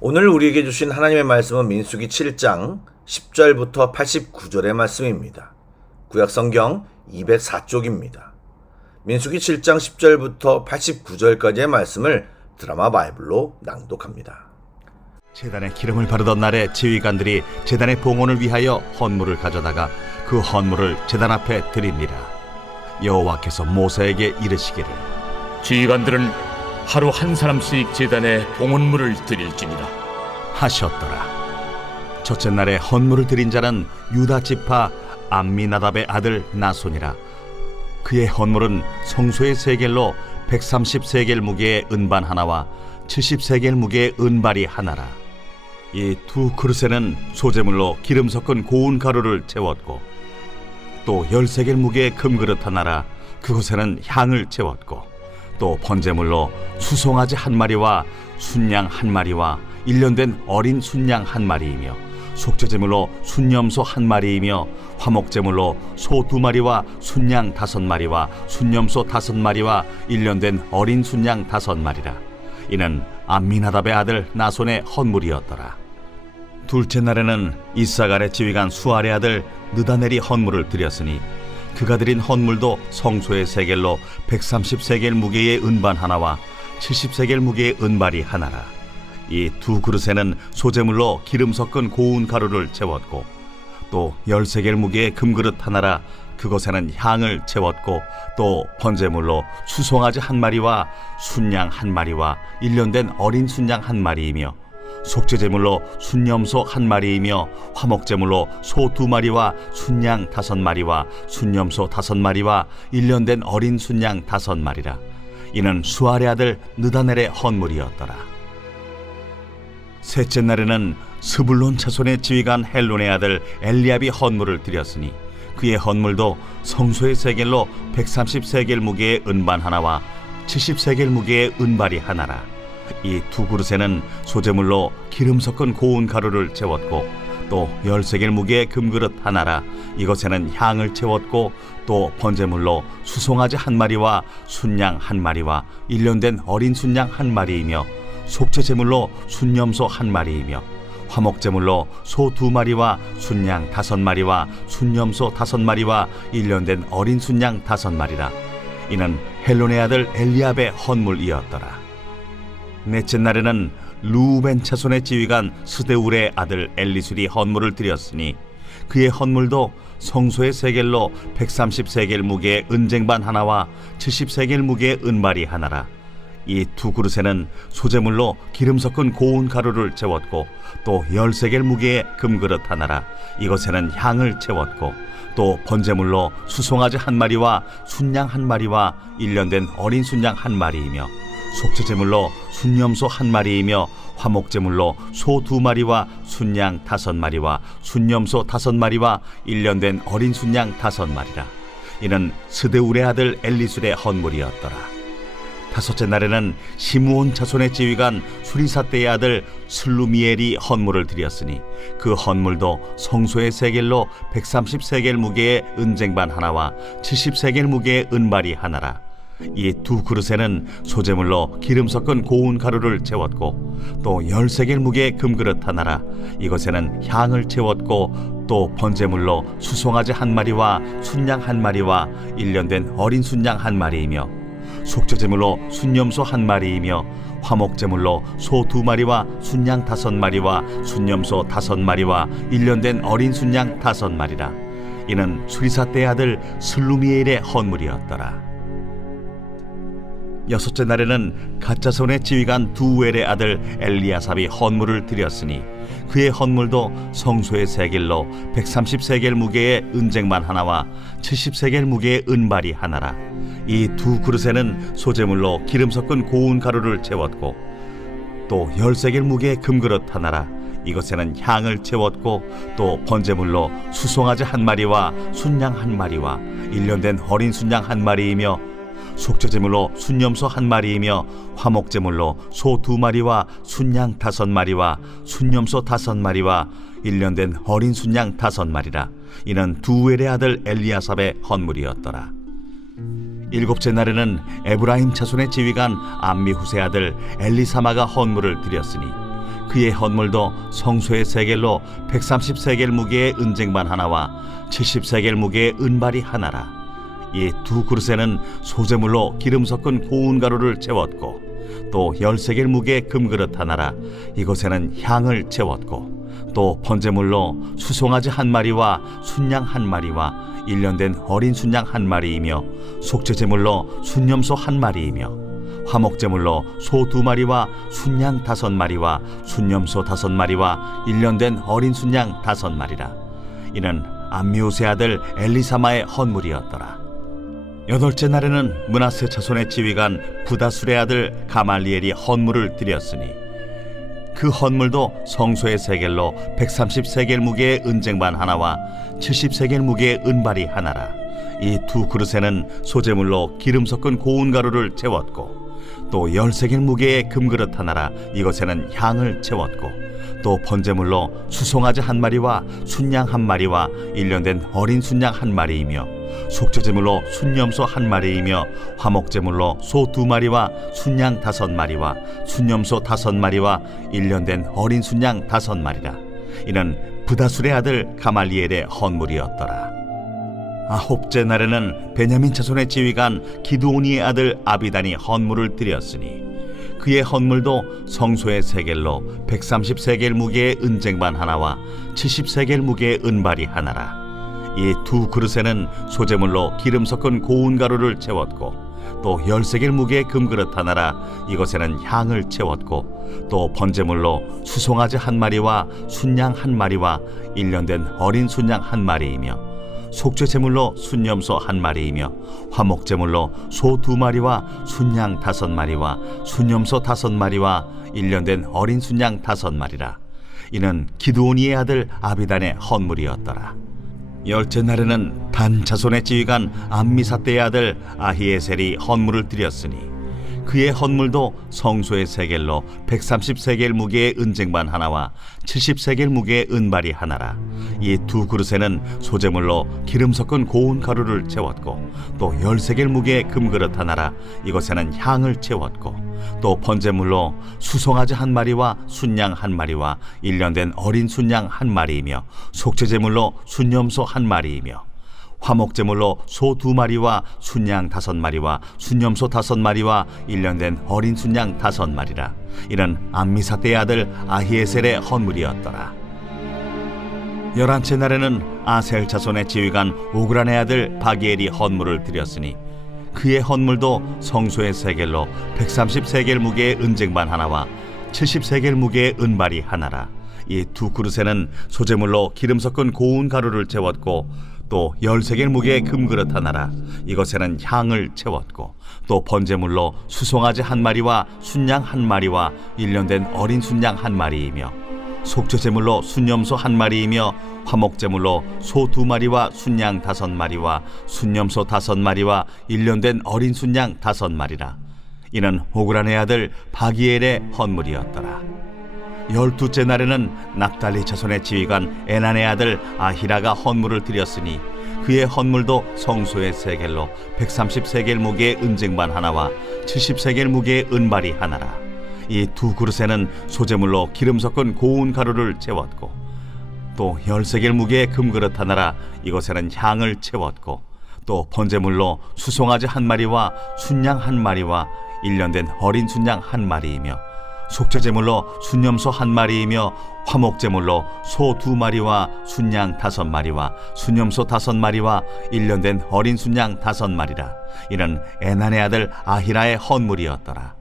오늘 우리에게 주신 하나님의 말씀은 민수기 7장 10절부터 89절의 말씀입니다. 구약성경 204쪽입니다. 민수기 7장 10절부터 89절까지의 말씀을 드라마 바이블로 낭독합니다. 제단에 기름을 바르던 날에 지휘관들이 제단의 봉헌을 위하여 헌물을 가져다가 그 헌물을 제단 앞에 드립니다. 여호와께서 모세에게 이르시기를 지휘관들은 하루 한 사람씩 제단에 봉헌물을 드릴지니라 하셨더라. 첫째 날에 헌물을 드린 자는 유다 지파 암미나답의 아들 나손이라. 그의 헌물은 성소의 세겔로 130세겔 무게의 은반 하나와 70세겔 무게의 은발이 하나라. 이 두 그릇에는 소재물로 기름 섞은 고운 가루를 채웠고 또 10세겔 무게의 금그릇 하나라. 그곳에는 향을 채웠고 또 번제물로 수송아지 한 마리와 순양 한 마리와 일년된 어린 순양 한 마리이며 속죄제물로 순염소 한 마리이며 화목제물로 소 2마리와 순양 5마리와 순염소 5마리와 일년된 어린 순양 5마리라. 이는 암미나답의 아들 나손의 헌물이었더라. 둘째 날에는 이사갈의 지휘관 수알의 아들 느다넬이 헌물을 드렸으니 그가 드린 헌물도 성소의 세겔로 130세겔 무게의 은반 하나와 70세겔 무게의 은발이 하나라. 이 두 그릇에는 소재물로 기름 섞은 고운 가루를 채웠고 또 10세겔 무게의 금그릇 하나라. 그것에는 향을 채웠고 또 번제물로 수송아지 한 마리와 순양 한 마리와 일년된 어린 순양 한 마리이며 속죄제물로 순염소 한 마리이며 화목제물로 소 2마리와 순양 5마리와 순염소 5마리와 일년된 어린 순양 5마리라. 이는 수알의 아들 느다넬의 헌물이었더라. 셋째 날에는 스불론 자손의 지휘관 헬론의 아들 엘리압이 헌물을 드렸으니 그의 헌물도 성소의 세겔로 130세겔 무게의 은반 하나와 70세겔 무게의 은발이 하나라. 이 두 그릇에는 소재물로 기름 섞은 고운 가루를 채웠고 또 10세겔 무게의 금그릇 하나라. 이것에는 향을 채웠고 또 번제물로 수송아지 한 마리와 순양 한 마리와 일년된 어린 순양 한 마리이며 속죄제물로 순염소 한 마리이며 화목제물로 소 2마리와 순양 5마리와 순염소 5마리와 일년된 어린 순양 5마리라. 이는 헬론의 아들 엘리압의 헌물이었더라. 넷째 날에는 루벤 자손의 지휘관 스데울의 아들 엘리술이 헌물을 드렸으니 그의 헌물도 성소의 세겔로 130세겔 무게의 은쟁반 하나와 70세겔 무게의 은발이 하나라. 이 두 그릇에는 소재물로 기름 섞은 고운 가루를 채웠고 또 10세겔 무게의 금그릇 하나라. 이것에는 향을 채웠고 또 번제물로 수송아지 한 마리와 순양 한 마리와 일년된 어린 순양 한 마리이며 속죄제물로 순염소 한 마리이며 화목제물로 소 2마리와 순양 5마리와 순염소 5마리와 일년된 어린 순양 5마리라. 이는 스데울의 아들 엘리술의 헌물이었더라. 다섯째 날에는 시므온 자손의 지휘관 수리사대의 아들 슬루미엘이 헌물을 드렸으니 그 헌물도 성소의 세겔로 130세겔 무게의 은쟁반 하나와 70세겔 무게의 은발이 하나라. 이 두 그릇에는 소재물로 기름 섞은 고운 가루를 채웠고 또 10세겔 무게의 금그릇 하나라. 이것에는 향을 채웠고 또 번제물로 수송아지 한 마리와 순양 한 마리와 일년된 어린 순양 한 마리이며 속죄제물로 순염소 한 마리이며 화목제물로 소 2마리와 순양 5마리와 순염소 5마리와 일년된 어린 순양 5마리라. 이는 수리사대의 아들 슬루미엘의 헌물이었더라. 여섯째 날에는 갓자손의 지휘관 두엘의 아들 엘리아삽이 헌물을 드렸으니 그의 헌물도 성소의 세겔로 130세겔 무게의 은쟁반 하나와 70세겔 무게의 은발이 하나라. 이 두 그릇에는 소재물로 기름 섞은 고운 가루를 채웠고 또 10세겔 무게의 금그릇 하나라. 이것에는 향을 채웠고 또 번제물로 수송아지 한 마리와 순양 한 마리와 일년된 어린 순양 한 마리이며 속죄제물로 순염소 한 마리이며 화목제물로 소 2마리와 순양 5마리와 순염소 5마리와 일년된 어린 순양 5마리라. 이는 두엘의 아들 엘리아삽의 헌물이었더라. 일곱째 날에는 에브라임 자손의 지휘관 암미후세 아들 엘리사마가 헌물을 드렸으니 그의 헌물도 성소의 세겔로 130세겔 무게의 은쟁반 하나와 70세겔 무게의 은발이 하나라. 이 두 그릇에는 소재물로 기름 섞은 고운 가루를 채웠고 또 10세겔 무게의 금그릇 하나라. 이것에는 향을 채웠고 또 번제물로 수송아지 한 마리와 순양 한 마리와 1년 된 어린 순양 한 마리이며 속죄제물로 순염소 한 마리이며 화목제물로 소 2마리와 순양 5마리와 순염소 5마리와 1년 된 어린 순양 5마리라. 이는 암미우스의 아들 엘리사마의 헌물이었더라. 8째 날에는 므낫세 자손의 지휘관 부다술의 아들 가말리엘이 헌물을 드렸으니 그 헌물도 성소의 세겔로 130세겔 무게의 은쟁반 하나와 70세겔 무게의 은발이 하나라. 이 두 그릇에는 소재물로 기름 섞은 고운 가루를 채웠고 또 10세겔 무게의 금그릇 하나라. 이것에는 향을 채웠고 또 번제물로 수송아지 한 마리와 순양 한 마리와 1년 된 어린 순양 한 마리이며 속죄제물로 순염소 한 마리이며 화목제물로 소 2마리와 순양 5마리와 순염소 5마리와 1년 된 어린 순양 5마리라. 이는 부다술의 아들 가말리엘의 헌물이었더라. 9째 날에는 베냐민 자손의 지휘관 기드오니의 아들 아비단이 헌물을 드렸으니 그의 헌물도 성소의 세겔로 130세겔 무게의 은쟁반 하나와 70세겔 무게의 은발이 하나라. 이 두 그릇에는 소재물로 기름 섞은 고운 가루를 채웠고 또 10세겔 무게의 금그릇 하나라. 이것에는 향을 채웠고 또 번제물로 수송아지 한 마리와 순양 한 마리와 1년 된 어린 순양 한 마리이며 속죄제물로 순염소 한 마리이며 화목제물로 소 2마리와 순양 5마리와 순염소 5마리와 1년 된 어린 순양 5마리라. 이는 기드오니의 아들 아비단의 헌물이었더라. 10째 날에는 단 자손의 지휘관 암미사대의 아들 아히에셀이 헌물을 드렸으니 그의 헌물도 성소의 세겔로 130세겔 무게의 은쟁반 하나와 70세겔 무게의 은발이 하나라. 이 두 그릇에는 소재물로 기름 섞은 고운 가루를 채웠고 또 10세겔 무게의 금그릇 하나라. 이것에는 향을 채웠고 또 번제물로 수송아지 한 마리와 순양 한 마리와 1년 된 어린 순양 한 마리이며 속죄제물로 순염소 한 마리이며 화목제물로 소 2마리와 순양 5마리와 순염소 5마리와 1년 된 어린 순양 5마리라. 이는 암미사대의 아들 아히에셀의 헌물이었더라. 11째 날에는 아셀 자손의 지휘관 오그란의 아들 바기엘이 헌물을 드렸으니 그의 헌물도 성소의 세겔로 130세겔 무게의 은쟁반 하나와 70세겔 무게의 은발이 하나라. 이 두 그릇에는 소재물로 기름 섞은 고운 가루를 채웠고 또 10세겔 무게의 금그릇 하나라. 이것에는 향을 채웠고 또 번제물로 수송아지 한 마리와 순양 한 마리와 1년 된 어린 순양 한 마리이며 속죄제물로 순염소 한 마리이며 화목제물로 소 2마리와 순양 5마리와 순염소 5마리와 1년 된 어린 순양 5마리라. 이는 오그란의 아들 바기엘의 헌물이었더라. 12째 날에는 납달리 자손의 지휘관 에난의 아들 아히라가 헌물을 드렸으니 그의 헌물도 성소의 세겔로 130세겔 무게의 은쟁반 하나와 70세겔 무게의 은발이 하나라. 이 두 그릇에는 소재물로 기름 섞은 고운 가루를 채웠고 또 10세겔 무게의 금그릇 하나라. 이것에는 향을 채웠고 또 번제물로 수송아지 한 마리와 순양 한 마리와 1년 된 어린 순양 한 마리이며 속죄제물로 순염소 한 마리이며 화목제물로 소 2마리와 순양 5마리와 순염소 5마리와 1년 된 어린 순양 5마리라. 이는 에난의 아들 아히라의 헌물이었더라.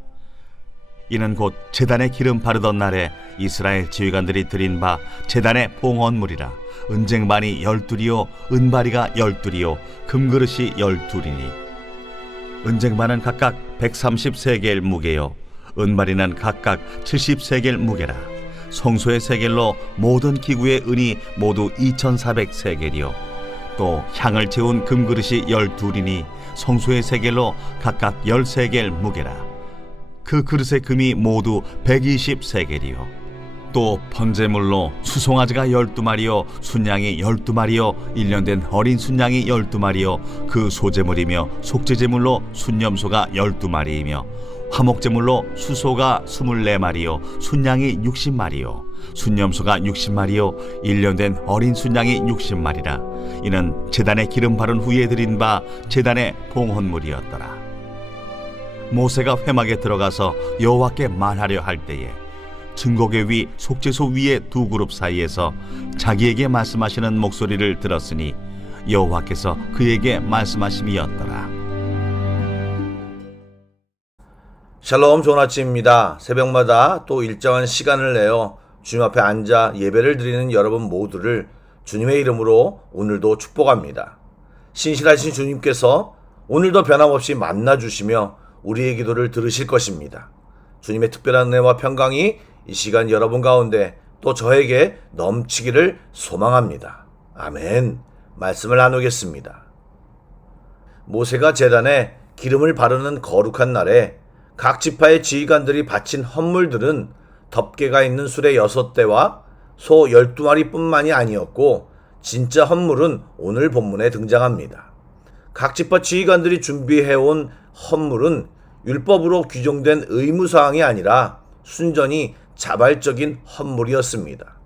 이는 곧 제단에 기름 바르던 날에 이스라엘 지휘관들이 드린 바 제단의 봉헌물이라. 은쟁반이 12이요 은바리가 12이요 금그릇이 12이니 은쟁반은 각각 130세겔 무게요 은바리는 각각 70세겔 무게라. 성소의 세겔로 모든 기구의 은이 모두 2400세겔이요 또 향을 채운 금그릇이 12이니 성소의 세겔로 각각 10세겔 무게라. 그 그릇의 금이 모두 120세겔이요 또 번제물로 수송아지가 12마리요 순양이 12마리요 1년 된 어린 순양이 12마리요 그 소제물이며 속죄제물로 순염소가 12마리이며 화목제물로 수소가 24마리요 순양이 60마리요 순염소가 60마리요 1년 된 어린 순양이 60마리라. 이는 제단에 기름 바른 후에 드린 바 제단의 봉헌물이었더라. 모세가 회막에 들어가서 여호와께 말하려 할 때에 증거궤 위 속죄소 위의 두 그룹 사이에서 자기에게 말씀하시는 목소리를 들었으니 여호와께서 그에게 말씀하심이었더라. 샬롬, 좋은 아침입니다. 새벽마다 또 일정한 시간을 내어 주님 앞에 앉아 예배를 드리는 여러분 모두를 주님의 이름으로 오늘도 축복합니다. 신실하신 주님께서 오늘도 변함없이 만나주시며 우리의 기도를 들으실 것입니다. 주님의 특별한 은혜와 평강이 이 시간 여러분 가운데 또 저에게 넘치기를 소망합니다. 아멘. 말씀을 나누겠습니다. 모세가 제단에 기름을 바르는 거룩한 날에 각 지파의 지휘관들이 바친 헌물들은 덮개가 있는 수레 6대와 소 12마리 뿐만이 아니었고 진짜 헌물은 오늘 본문에 등장합니다. 각 지파 지휘관들이 준비해온 헌물은 율법으로 규정된 의무사항이 아니라 순전히 자발적인 헌물이었습니다.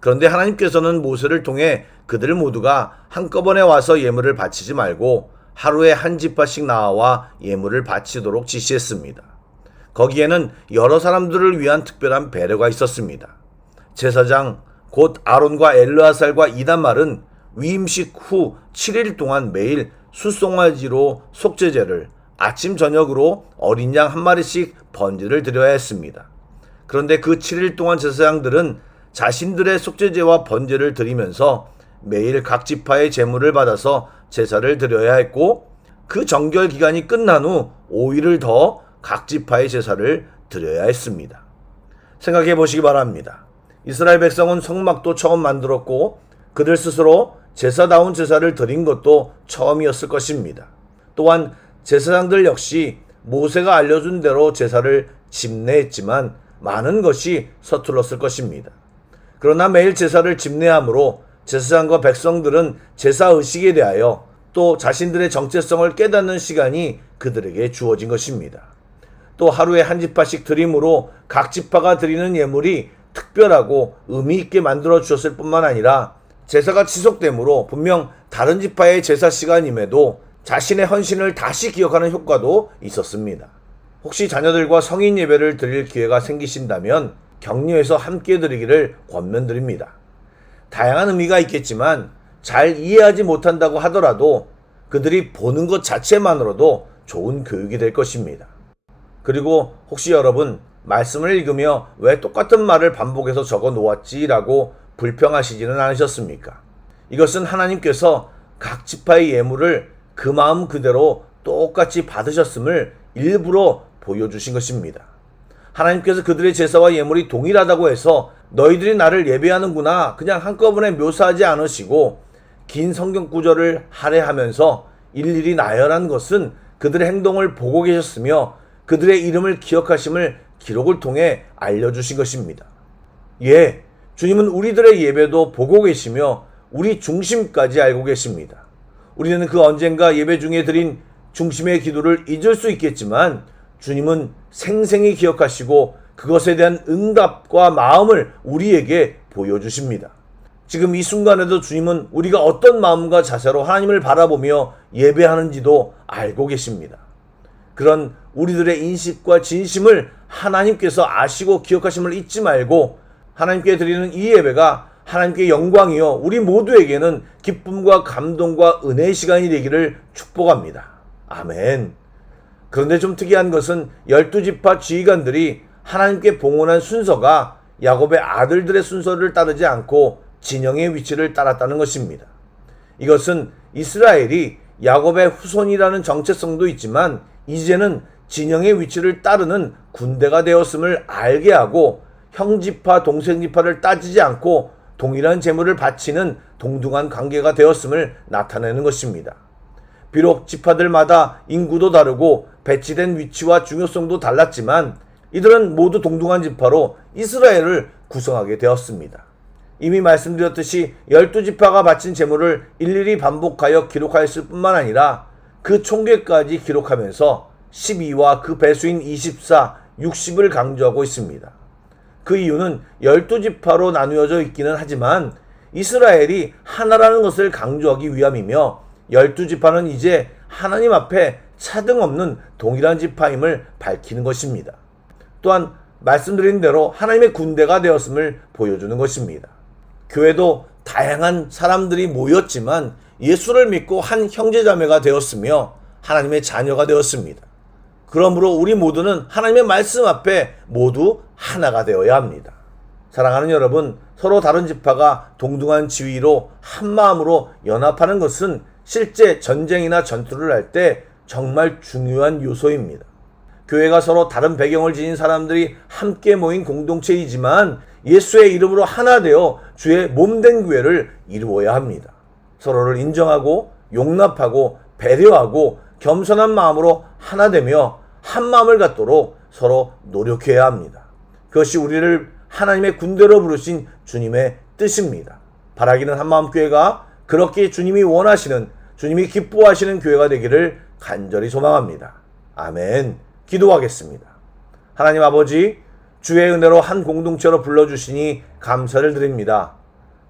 그런데 하나님께서는 모세를 통해 그들 모두가 한꺼번에 와서 예물을 바치지 말고 하루에 한 지파씩 나와 예물을 바치도록 지시했습니다. 거기에는 여러 사람들을 위한 특별한 배려가 있었습니다. 제사장 곧 아론과 엘르아살과 이단말은 위임식 후 7일 동안 매일 숫송아지로 속죄제를, 아침 저녁으로 어린 양 한 마리씩 번제를 드려야 했습니다. 그런데 그 7일 동안 제사장들은 자신들의 속죄제와 번제를 드리면서 매일 각 지파의 제물을 받아서 제사를 드려야 했고, 그 정결 기간이 끝난 후 5일을 더 각 지파의 제사를 드려야 했습니다. 생각해 보시기 바랍니다. 이스라엘 백성은 성막도 처음 만들었고 그들 스스로 제사다운 제사를 드린 것도 처음이었을 것입니다. 또한 제사장들 역시 모세가 알려준 대로 제사를 집례했지만 많은 것이 서툴렀을 것입니다. 그러나 매일 제사를 집례함으로 제사장과 백성들은 제사 의식에 대하여 또 자신들의 정체성을 깨닫는 시간이 그들에게 주어진 것입니다. 또 하루에 한 지파씩 드림으로 각 지파가 드리는 예물이 특별하고 의미 있게 만들어 주셨을 뿐만 아니라 제사가 지속됨으로 분명 다른 지파의 제사 시간임에도 자신의 헌신을 다시 기억하는 효과도 있었습니다. 혹시 자녀들과 성인 예배를 드릴 기회가 생기신다면 격려해서 함께 드리기를 권면드립니다. 다양한 의미가 있겠지만 잘 이해하지 못한다고 하더라도 그들이 보는 것 자체만으로도 좋은 교육이 될 것입니다. 그리고 혹시 여러분 말씀을 읽으며 왜 똑같은 말을 반복해서 적어 놓았지라고 불평하시지는 않으셨습니까? 이것은 하나님께서 각 지파의 예물을 그 마음 그대로 똑같이 받으셨음을 일부러 보여주신 것입니다. 하나님께서 그들의 제사와 예물이 동일하다고 해서 너희들이 나를 예배하는구나 그냥 한꺼번에 묘사하지 않으시고 긴 성경 구절을 할애하면서 일일이 나열한 것은 그들의 행동을 보고 계셨으며 그들의 이름을 기억하심을 기록을 통해 알려주신 것입니다. 예, 주님은 우리들의 예배도 보고 계시며 우리 중심까지 알고 계십니다. 우리는 그 언젠가 예배 중에 드린 중심의 기도를 잊을 수 있겠지만 주님은 생생히 기억하시고 그것에 대한 응답과 마음을 우리에게 보여주십니다. 지금 이 순간에도 주님은 우리가 어떤 마음과 자세로 하나님을 바라보며 예배하는지도 알고 계십니다. 그런 우리들의 인식과 진심을 하나님께서 아시고 기억하심을 잊지 말고 하나님께 드리는 이 예배가 하나님께 영광이요 우리 모두에게는 기쁨과 감동과 은혜의 시간이 되기를 축복합니다. 아멘. 그런데 좀 특이한 것은 12지파 지휘관들이 하나님께 봉헌한 순서가 야곱의 아들들의 순서를 따르지 않고 진영의 위치를 따랐다는 것입니다. 이것은 이스라엘이 야곱의 후손이라는 정체성도 있지만 이제는 진영의 위치를 따르는 군대가 되었음을 알게 하고 형지파, 동생지파를 따지지 않고 동일한 제물을 바치는 동등한 관계가 되었음을 나타내는 것입니다. 비록 지파들마다 인구도 다르고 배치된 위치와 중요성도 달랐지만 이들은 모두 동등한 지파로 이스라엘을 구성하게 되었습니다. 이미 말씀드렸듯이 12지파가 바친 제물을 일일이 반복하여 기록하였을 뿐만 아니라 그 총계까지 기록하면서 12와 그 배수인 24, 60을 강조하고 있습니다. 그 이유는 12지파로 나누어져 있기는 하지만 이스라엘이 하나라는 것을 강조하기 위함이며 12지파는 이제 하나님 앞에 차등 없는 동일한 지파임을 밝히는 것입니다. 또한 말씀드린 대로 하나님의 군대가 되었음을 보여주는 것입니다. 교회도 다양한 사람들이 모였지만 예수를 믿고 한 형제자매가 되었으며 하나님의 자녀가 되었습니다. 그러므로 우리 모두는 하나님의 말씀 앞에 모두 하나가 되어야 합니다. 사랑하는 여러분, 서로 다른 지파가 동등한 지위로 한 마음으로 연합하는 것은 실제 전쟁이나 전투를 할 때 정말 중요한 요소입니다. 교회가 서로 다른 배경을 지닌 사람들이 함께 모인 공동체이지만 예수의 이름으로 하나 되어 주의 몸된 교회를 이루어야 합니다. 서로를 인정하고 용납하고 배려하고 겸손한 마음으로 하나 되며 한 마음을 갖도록 서로 노력해야 합니다. 그것이 우리를 하나님의 군대로 부르신 주님의 뜻입니다. 바라기는 한마음교회가 그렇게 주님이 원하시는, 주님이 기뻐하시는 교회가 되기를 간절히 소망합니다. 아멘. 기도하겠습니다. 하나님 아버지, 주의 은혜로 한 공동체로 불러주시니 감사를 드립니다.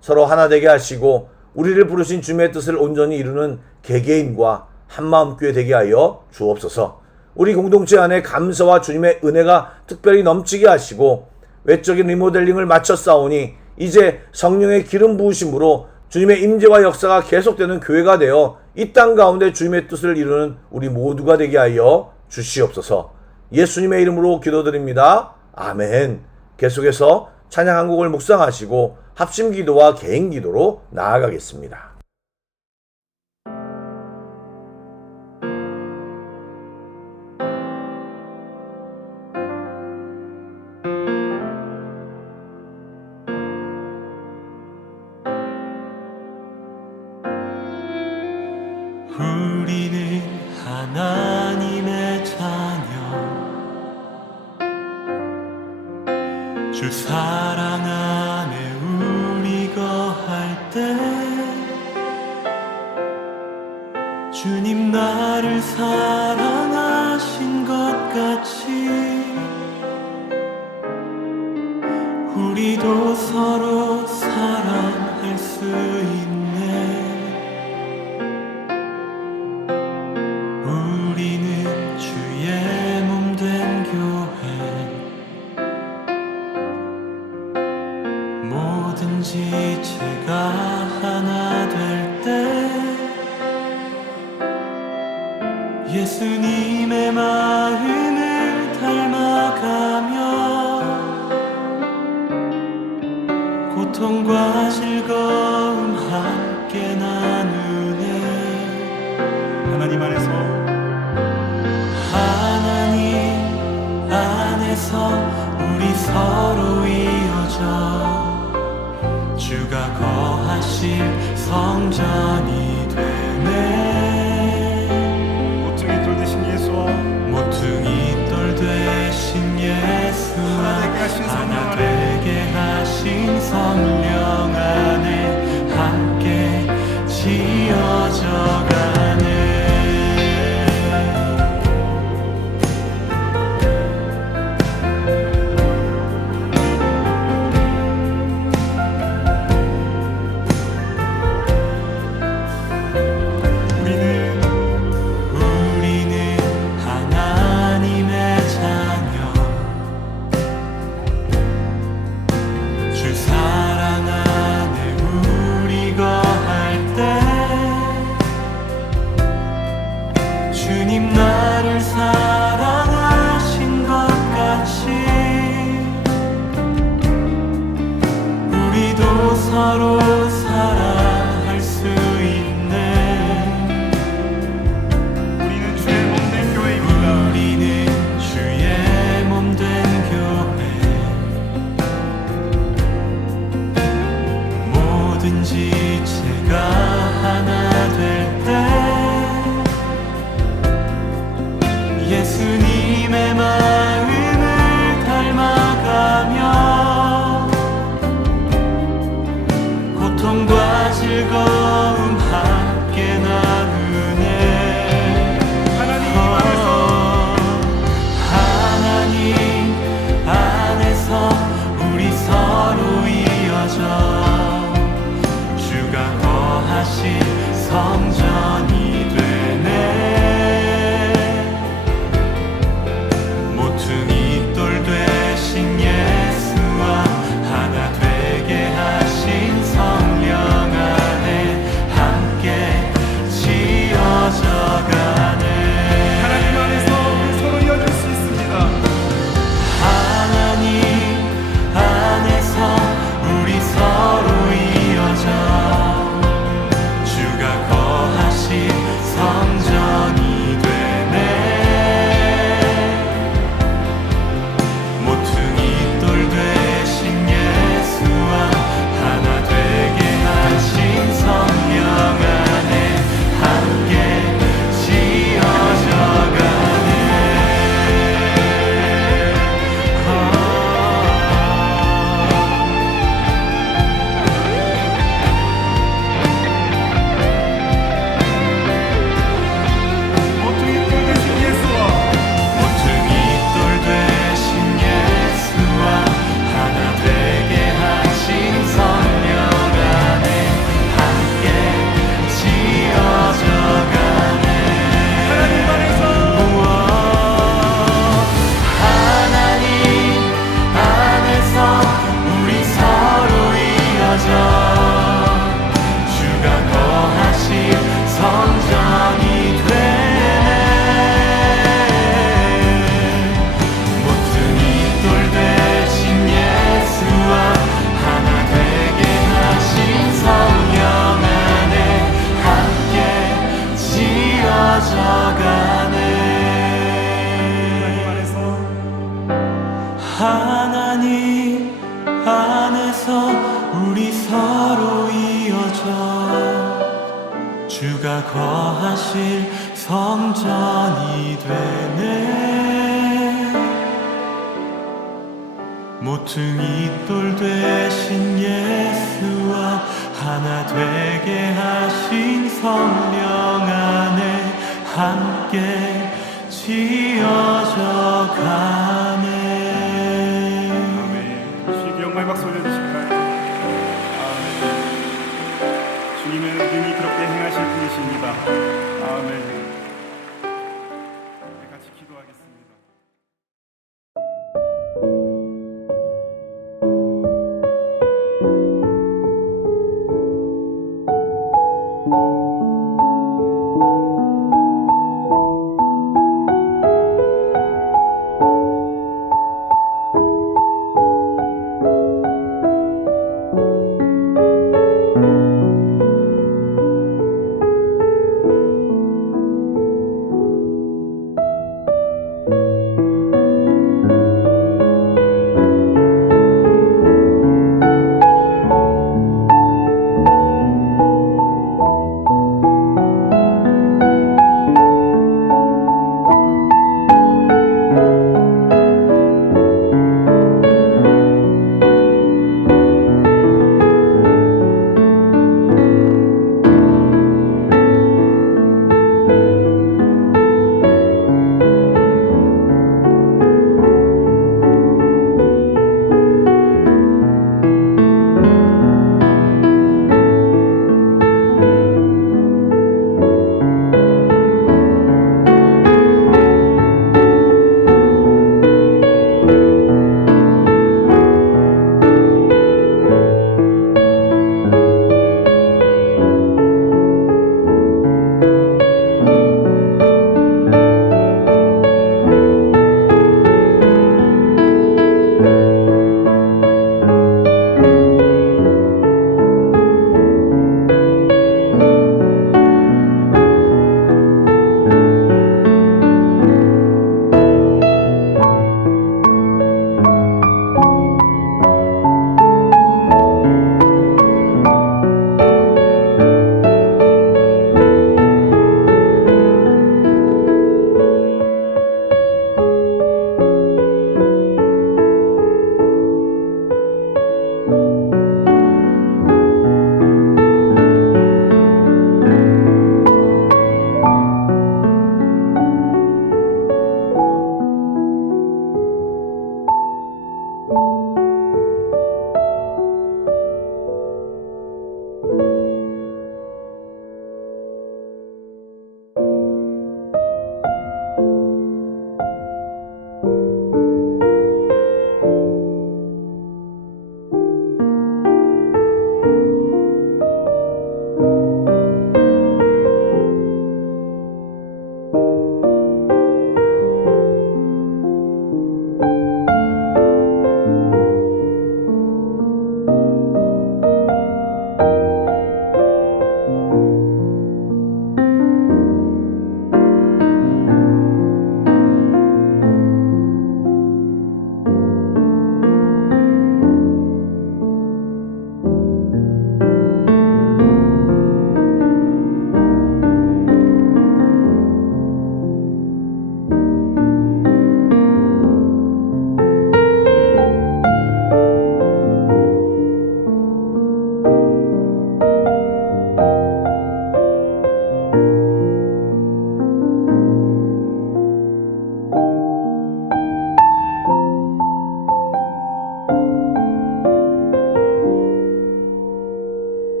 서로 하나 되게 하시고 우리를 부르신 주님의 뜻을 온전히 이루는 개개인과 한마음교회 되게 하여 주옵소서. 우리 공동체 안에 감사와 주님의 은혜가 특별히 넘치게 하시고 외적인 리모델링을 마쳤사오니 이제 성령의 기름 부으심으로 주님의 임재와 역사가 계속되는 교회가 되어 이 땅 가운데 주님의 뜻을 이루는 우리 모두가 되게 하여 주시옵소서. 예수님의 이름으로 기도드립니다. 아멘. 계속해서 찬양 한 곡을 묵상하시고 합심 기도와 개인 기도로 나아가겠습니다. 우리는 하나님의 자녀, 주 사랑 안에 우리 거할 때 주님 나를 사랑하신 것 같이 우리도 서로 사랑할 수 있네. 우리는 주의 몸된 교회, 모든 지체가 하나 될 때 예수님의 마음을 닮아가며 고통과 즐거움 함께 나누네. 하나님 안에서 우리 서로 이어져 주가 거하실 성전이 되네. 모퉁이 돌 대신 예수와 하나 되게 하신 성령 안에 함께 지어져 가네. 주님 나를 사랑하신 것 같이 우리도 서로 사랑할 수 있네. 우리는 주의 몸된 교회입니다. 우리는 주의 몸된 교회, 모든 지체가 하나 될 때 예수님의 마음을 닮아가며 고통과 즐거움 함께 나누네. 하나님 안에서 하나님 안에서 우리 서로 이어져 주가 거하실 성전이 되네. 모퉁이 돌 되신 예수와 하나 되게 하신 성령 안에 함께 지어져 가네. 아멘. 주님께 영광의 박수 올려주실까요? 아멘. 주님은 능히 그렇게 행하실 분이십니다. 아멘. 같이 기도하겠습니다.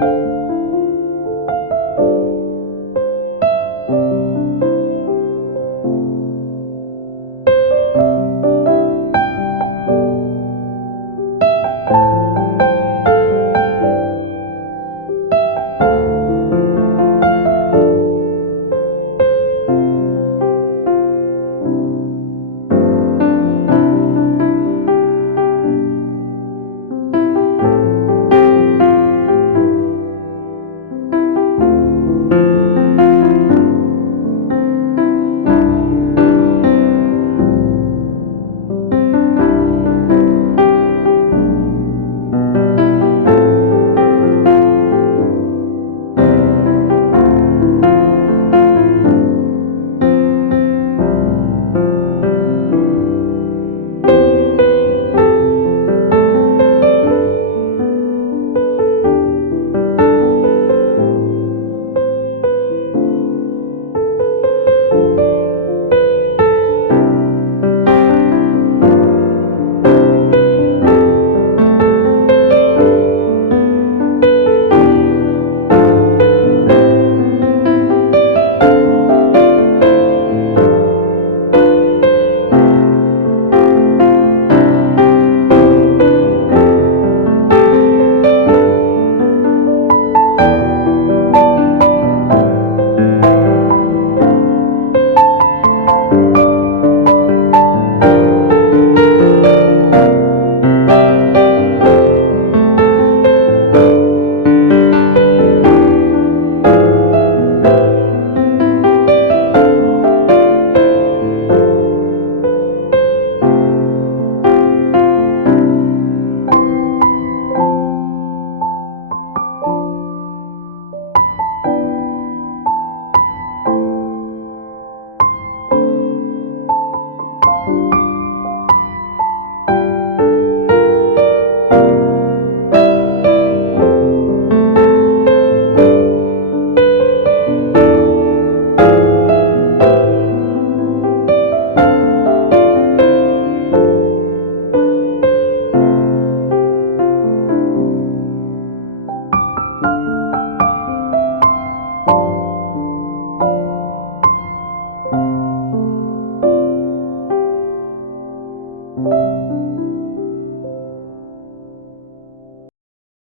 네.